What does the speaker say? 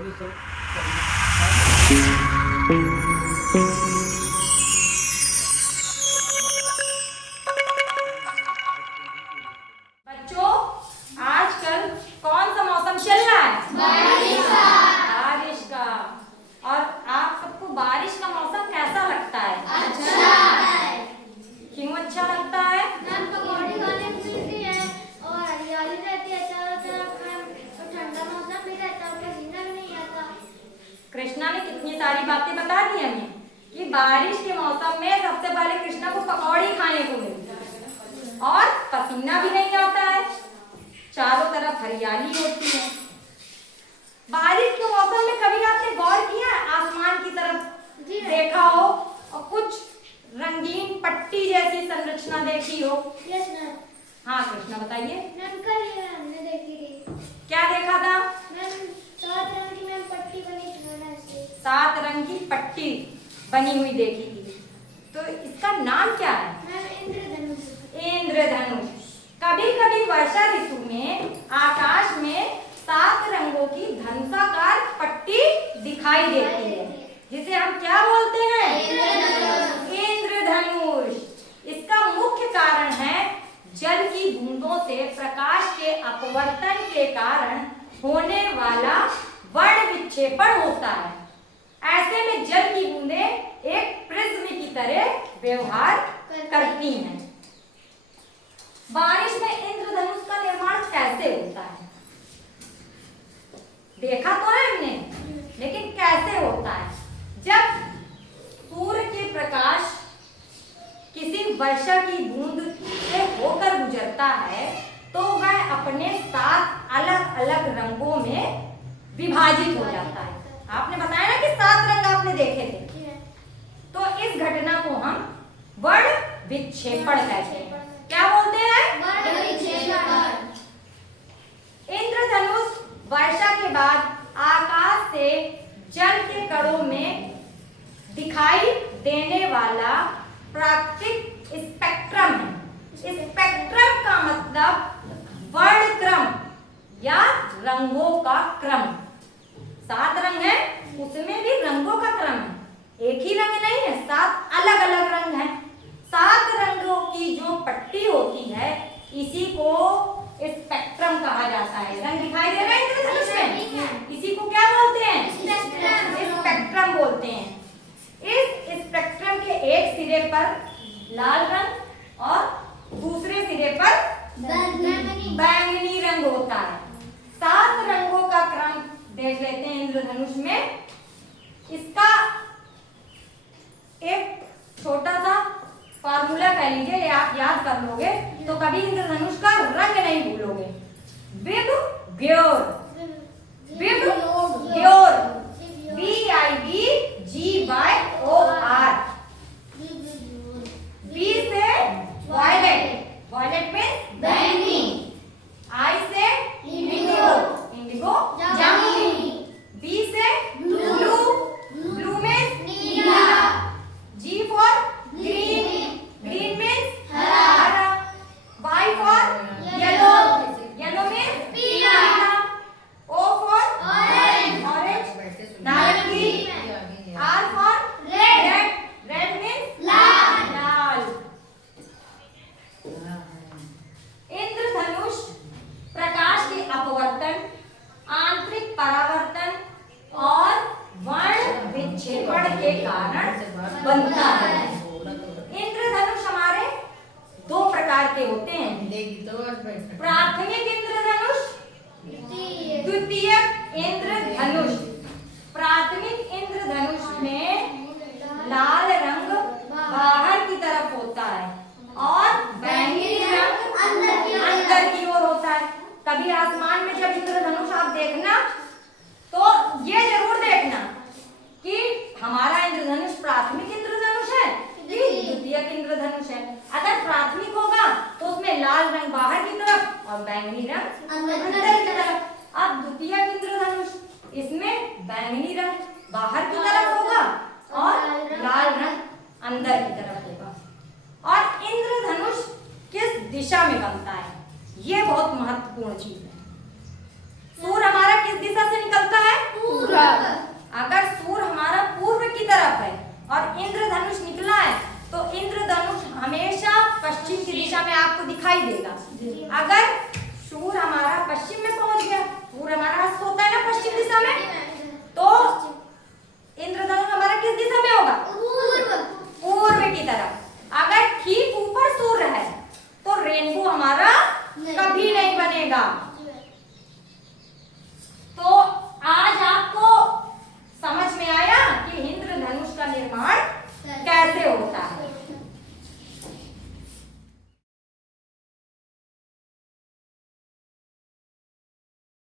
बच्चों, आजकल कौन सा मौसम चल रहा है? बारिश का। बारिश का। और आप सबको बारिश का मौसम कैसा लगता है? अच्छा है। क्यों अच्छा लगता है? पकौड़ी खाने को मिलती है और हरियाली रहती है चारों तरफ, और ठंडा मौसम भी रहता है, पसीना भी नहीं आता। कृष्णा ने कितनी सारी बातें बता दी हमें कि बारिश के मौसम में सबसे पहले कृष्णा को पकौड़ी खाने को मिलती है और पसीना भी नहीं आता है, चारों तरफ हरियाली होती है। बारिश के मौसम में कभी आपने गौर किया आसमान की तरफ देखा हो और कुछ रंगीन पट्टी जैसी संरचना देखी हो? Yes ma'am. हाँ कृष्णा बताइए। मैम कल ये हमने देखी थी। क्या देखा था? मैम 7 रंग की मैम पट्टी बनी थी मैंने ऐसे। 7 रंग की पट्टी बनी हुई देखी थी। तो इसका नाम क्या है? मैम इंद्रधनुष। इंद्रधनुष। कभी कभी वर्षा ऋतु में आकाश में 7 रंगों की धनुषाकार पट्टी दिखाई देती है, जिसे हम क्या बोलते हैं? इंद्रधनुष। इसका मुख्य कारण है जल की बूंदों से प्रकाश के अपवर्तन के कारण होने वाला वर्ण विक्षेपण होता है। ऐसे में जल की बूंदें एक प्रिज्म की तरह व्यवहार करती हैं। बारिश में इंद्रधनुष का निर्माण कैसे होता है? देखा तो है हमने, लेकिन कैसे होता है? जब सूर्य के प्रकाश किसी वर्षा की बूंद से होकर गुजरता है तो वह अपने 7 अलग अलग रंगों में विभाजित हो जाता है। आपने बताया ना कि 7 रंग आपने देखे थे, तो इस घटना को हम वर्ण विक्षेपण कहते हैं। क्या बोलते हैं? वर्ण विक्षेपण। इंद्रधनुष वर्षा के बाद आकाश से जल के कणों में दिखाई देने वाला प्राकृतिक स्पेक्ट्रम है। स्पेक्ट्रम का मतलब वर्ण क्रम या रंगों का क्रम। 7 रंग है, उसमें भी रंगों का क्रम है, एक ही रंग नहीं है, 7 अलग अलग रंग हैं। 7 रंगों की जो पट्टी होती है इसी को स्पेक्ट्रम कहा जाता है। रंग दिखाई दे रहे हैं इंद्रधनुष में, इसी को क्या बोलते हैं? स्पेक्ट्रम बोलते हैं। इस स्पेक्ट्रम के एक सिरे पर लाल रंग और दूसरे सिरे पर बैंगनी रंग होता है। 7 रंगों का क्रम देख लेते हैं इंद्रधनुष में। इसका एक छोटा सा फॉर्मूला कह लीजिए, आप याद कर लोगे तो कभी इंद्रधनुष का रंग नहीं भूलोगे। विबग्योर। विबग्योर। VIBGYOR। B से वायलेट। वायलेट में बैंगनी। I से इंडिगो। इंडिगो जामुनी। B से ब्लू। ब्लू में नीला। G for green. Green means हरा। Y for yellow. Yellow means पीला। O for orange. ऑरेंज नारंगी। R for red. Red means लाल। लाल। इंद्रधनुष प्रकाश के अपवर्तन, आंतरिक परावर्तन और वर्ण विक्षेपण के कारण बनता है। इंद्रधनुष हमारे 2 प्रकार के होते हैं, प्राथमिक इंद्रधनुष, द्वितीयक इंद्रधनुष। प्राथमिक इंद्रधनुष में लाल रंग बाहर की तरफ होता है और बैंगनी रंग अंदर की ओर होता है। कभी आसमान में जब इंद्रधनुष आप देखना तो ये जरूर देखना कि हमारा इंद्रधनुष प्राथमिक इंद्रधनुष है कि द्वितीयक इंद्रधनुष है। अगर प्राथमिक होगा तो उसमें लाल रंग बाहर की तरफ और बैंगनी रंग अंदर की तरफ। अब द्वितीयक इंद्रधनुष, इसमें बैंगनी रंग बाहर की तरफ होगा और लाल रंग अंदर की तरफ होगा। और इंद्रधनुष किस दिशा में बनता है, ये बहुत महत्वपूर्ण चीज है। सूर्य हमारा किस दिशा से निकलता है? पश्चिम में